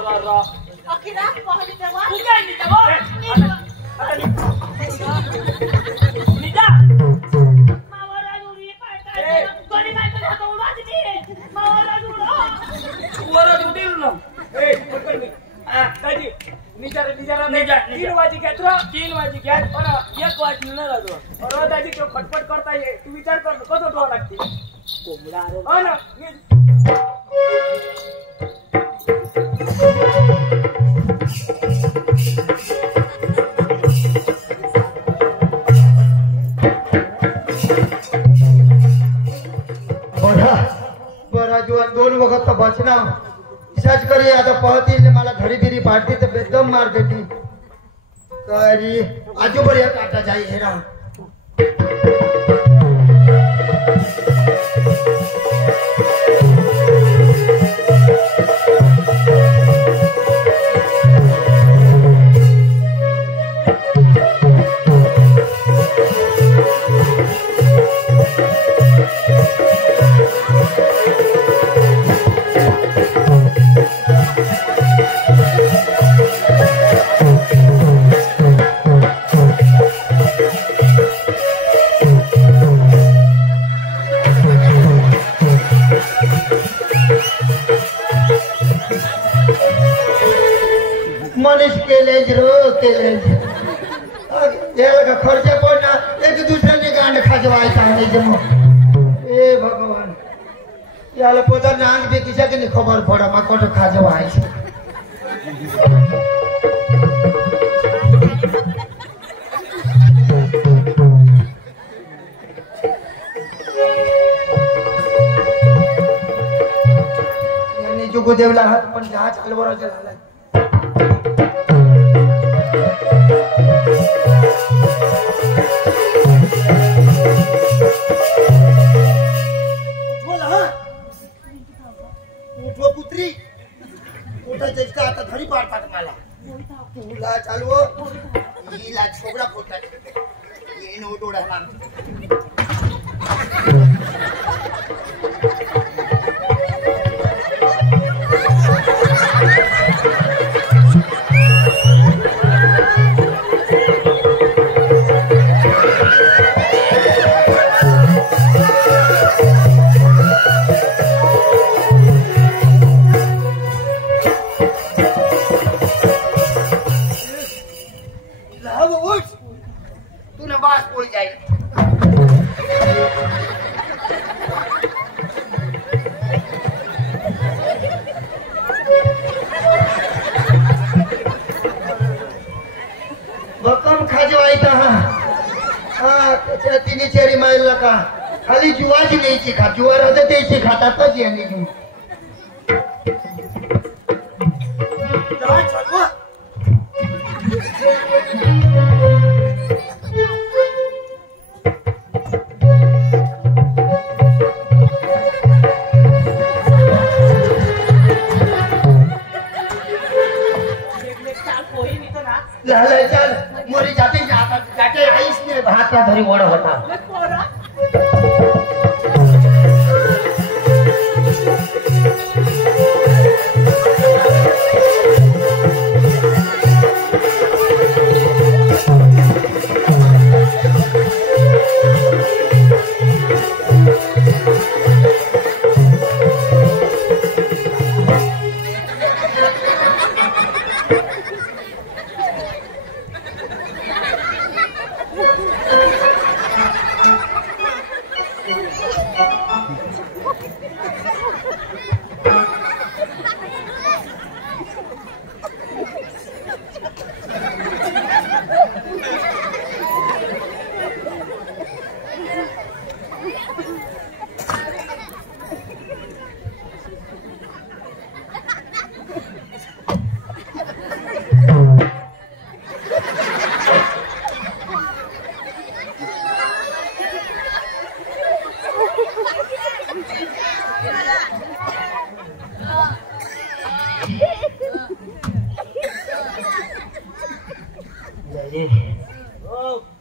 Akhirnya kok hari tewa? Bukan ni tewa. Nida. Mawara dulu ni pakai. Kau ni pakai satu ulat ni. Mawara dulu. Mawara dulu. Bukan ni. Tadi. निजारा नहीं जा 3 वाजी क्या तुरा 3 वाजी क्या और 1 वाजी न राजो और दादी तो खटपट करता है तू विचार कर कतो डो लागते कोंबडा रे हो ना बरा जुआन 2 वक्त तो बचना सच करी आता पहती ने मला धरी धरी पाटती तो बेदम मार देती करी आजू बढ़िया काटा जाई हेरा मनीष केलेज का खर्चा पड़ना एक दूसरे ने गांड खजवायता है जम ए भगवान याला पोता नांग भी किसा के नहीं खबर पड़ा मा कोट खजवाय यानी जुगु देवला हात पण जहाज अलवरा झाला पुत्री उठा जैसा आता घरी पाडतात मला तुला चालव हिला छोकरा फोटा ये नो डोळा ना खाली जुवाची न्यायची खा जुवार होतं त्याची खातातच यांनी घेऊन चल मोरी जाते जाते आईस ने भात का धरी वड होता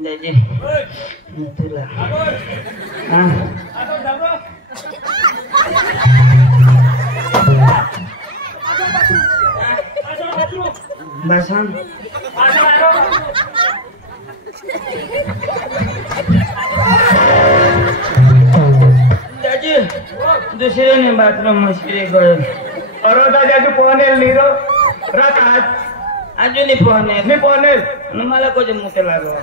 Jadi, itulah. बसा त्याची दुसरीने बाथरूम मस्करी करेल अरे त्याची पोहनेल नीरो रात आज अजूनही पोहणे मी पोहनेल मला कोणी मुते लागला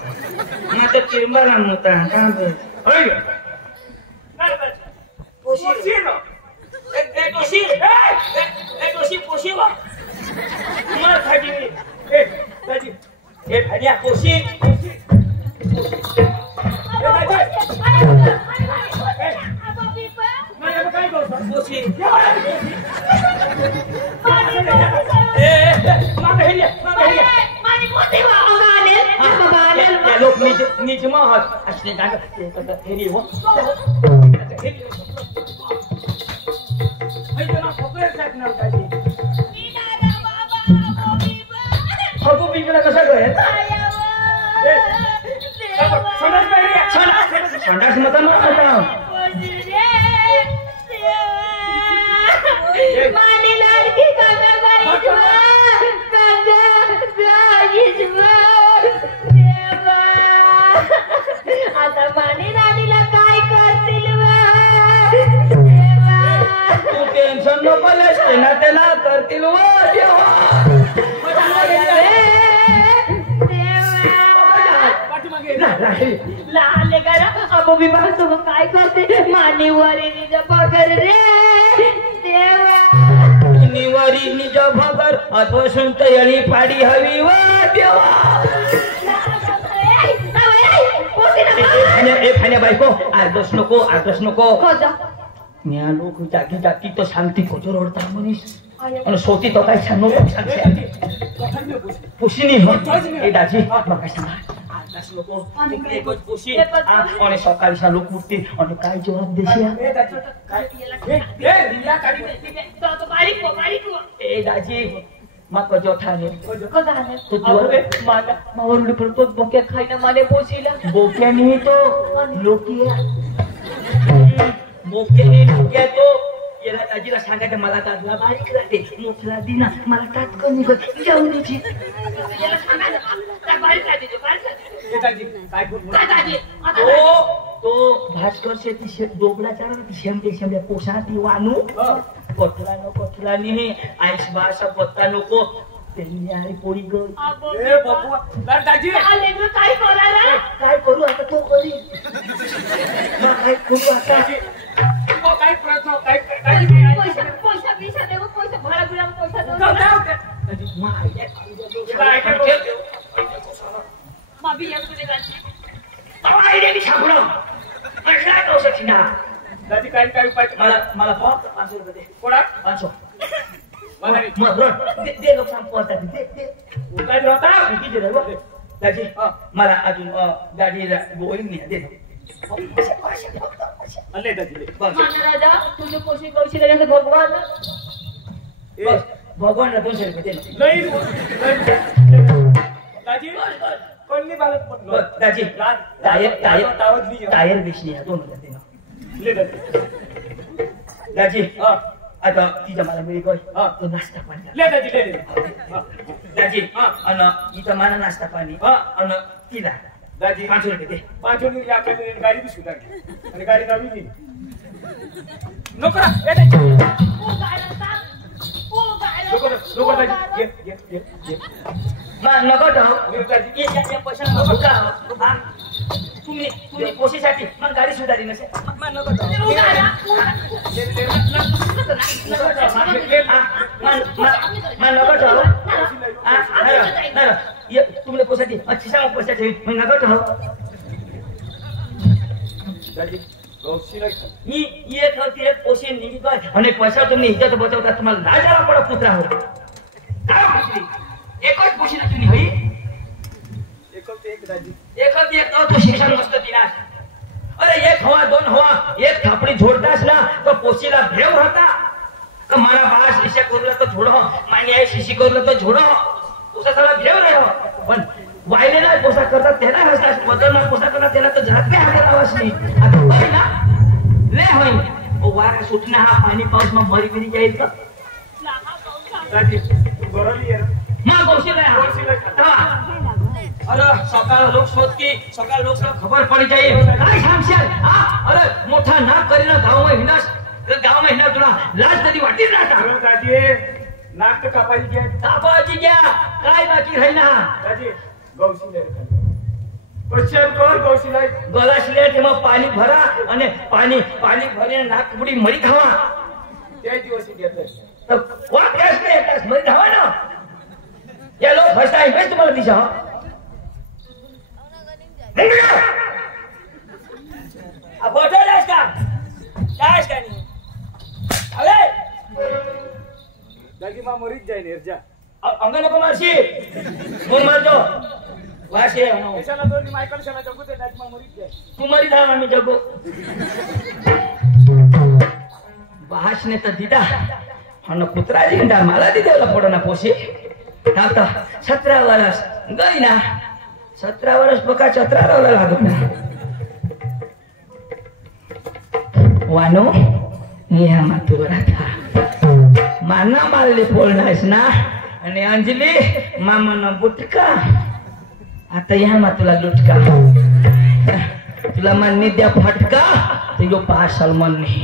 माझं चिरबाला मुता मार खाली हे भाड्या कोशी लोक नीच महत असले हेरी हो फगू बिगडा कसा गए संडास मत ना आता माने राणीला काय करतील तू टेन्शन नको लेस ना त्याला करतील व लहान लेकरा अबो विवाह तो काय करते माने वरिणीचा पगार रे देवा निवारी निज भगर अथवा तयारी पाडी हवी व देवा खाण्या बायको आर्दस नको म्या लोक जागी जागी तो सांगती कोजो रोडता मनीस आणि सोती तो काय सांगू सांगते पुशीनी ए दाजी बघा सांगा आर्दस नको एकच पुशी आणि सकाळी सा लोक उठते आणि काय जवाब देशिया ए दाजी माका जो ठाणे तो मावरुडी पडतो बोक्या खायला माने पोचीला बोक्या नाही तो लोकिया बोक्याने लोक्या तो याला दाजीला सांगायचं मला दादला बारीक राहते मोठला दिना मला तात कमी कर जाऊन द्यायची तो भास्कर शेती डोबळाच्या शेमटे पोसा ती वानू कोठला नाही आईस भाषा पत्ता नको त्यांनी आणि पोळी काय करायला काय करू आता तो करी काय करू आता काय प्रश्न काय पैसा बिसा देऊ पैसा भरा बिरा पैसा देऊ माबी या कुठे जायची दादी काय काय उपाय मला फक्त 500 रुपये दे कोणा 500 मला दे लोक सांगतात दे काय होता किती रे दाजी मला अजून गाडी गोळी नाही दे अले दादी राजा तुझे कोशी कौशी लगायचं भगवान बस भगवान 200 रुपये दे नाही दादी कोणी बालक पडलो दाजी टायर बेचली आहे 2000 दे ले दादी दाजी आता तिचा मला मिळी कोय तो नाश्ता पाणी ले दादी ले दाजी अन इथं मला नाश्ता पाणी अन तिला दादी 500 रुपये दे 500 रुपये आपल्याला गाडी बी सुद्धा आणि गाडी नवी दिली नको ए दादी नको दादी ये नको दादी ये पैसा नको का तुम्ही कोशीसाठी मग गाडी सुधारी नसेल नको तुमले पोसाठी अच्छी सांग पैशाची नको मी एक होती एक पोशी निघतोय आणि पैसा तुम्ही इज्जत बचवता तुम्हाला ना जावा पडा पुत्रा हो एकच पोशी ना तुम्ही होई एक तो शिक्षण मस्त दिलास अरे एक हवा 2 हवा एक थापडी झोडतास ना तो पोशीला भेव होता का मारा बाळा शिष्य करलं तर झोडो मानी आई शिशी करलं तर झोडो पोसा साला भेव राहो पण वायले ना पोसा करतात त्याला हसतास बदल पोसा करतात त्याला तर घरात नाही हात लावास नाही आता होय ना ले होय ओ वारा सुटना हा पाणी पाऊस मग मरी बिरी जाईल का दादी बरोली आहे मा गौशीला अरे सकाळ लोक शोधकी सकाळ लोक खबर पड़ी जाए काय सांगशाल हा अरे मोठा नाक करीना गाव में हिनास गाव में हिना तुला लाज तरी वाटी नाटा राजे नाक तर कापायची घ्या काय बाकी राहिना राजे गौशीला क्वेश्चन कर गौशीला गलास ले तेमा पाणी भरा आणि पाणी भरीने नाक बुडी मरी खावा त्या दिवशी घेतलं तर वाट गॅस नाही येतास मरी खावा ना या लोक फसताय मी तुम्हाला दिशा अब फोटो लाइस का नहीं अरे जागी मा मरीच जाय निर्जा अंगन को मारशी मुन मार दो वाशे कशाला दोन्ही मायकल शाला जगू दे जागी मा मरीच जाय तू मरी था आम्ही जगो भाषने तर दिदा हन कुत्रा जिंडा मला दिदेला पडना पोशी आता 17 वर्ष गई ना 17 वर्ष बका 17 रावला लागत ना वानो ये मातुरा था माना मारली बोलनास ना आणि अंजली मामाना बुटका आता या मातुला लुटका तुला मान्य द्या फटका तो यो पासल मननी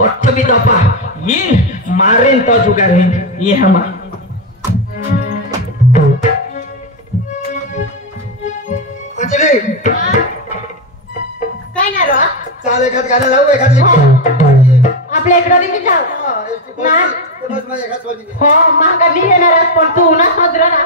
कट्ठ भी दपा ये मारेन तो जुगारेन ये हमा अंजली काय ना रो चाल एखाद गाणं लावू एखाद आपल्या इकडे निघी जाऊ बस माझ्या एखाद हो मागा नाही येणार पण तू ना सदरा ना